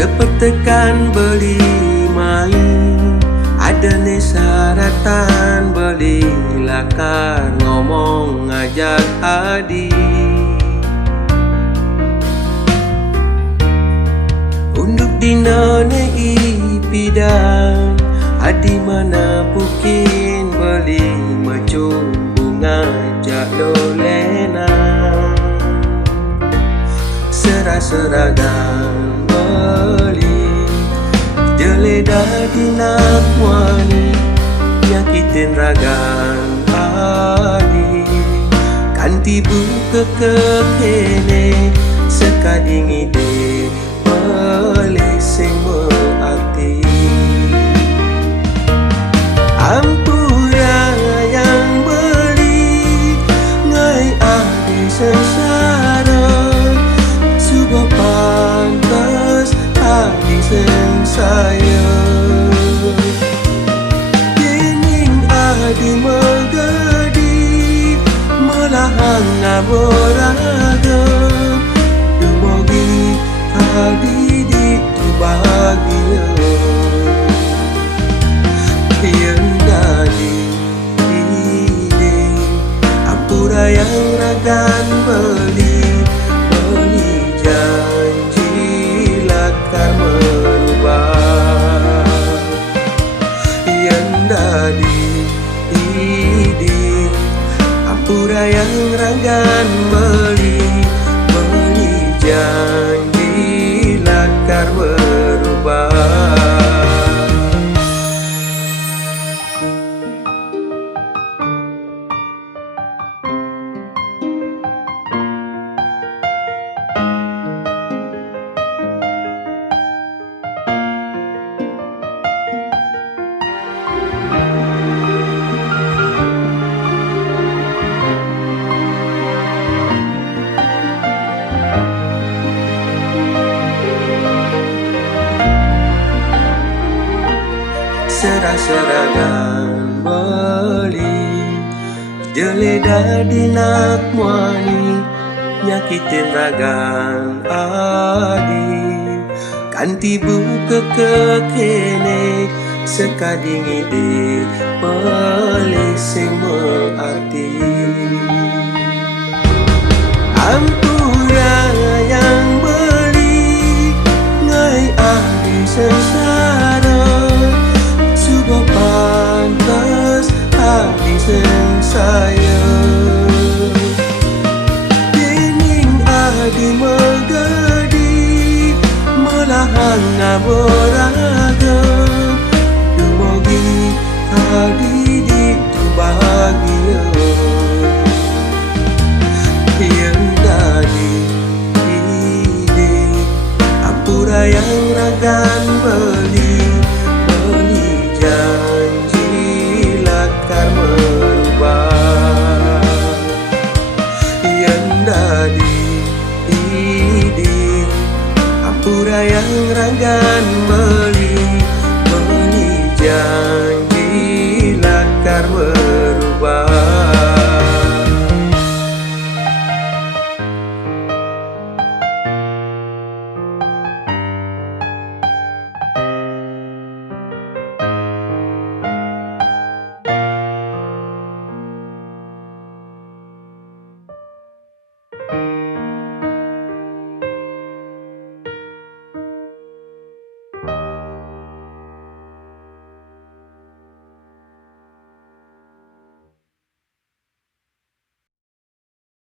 Sepertekan beli main, ada nih syaratan beli lakar ngomong ngajak adi. Unduk dina ipidang adi mana pukin beli macung bunga jalo lena. Serah-seragam beli jeledah dinak wani nyakitin ragan adi. Kanti buka kekene sekading ide meleseng mearti. Ampura yang beli ngai adi sengsara, sudah pantas adi sengsaya. Kening adi megadi melahang ngaboraga, dumogi adi itu bahagia. Yang tadi ide ampura yang ragan beli janji lakar merubah. Yang tadi ide ampura yang ragan beli janji lakar berubah. Serah-seragam beli jeledah dinak muani nyakitin ragan adi. Kanti buka kekene sekading ide meleseng mearti. Ampura yang beli ngai adi sengsara, sudah pantas adi sengsaya. Kening adi megadi melahang ngaboraga, dumogi adi itu bahagia. Yang tadi ide ampura yang ragan beli janji lakar merubah. Yang tadi ide ampura yang ragan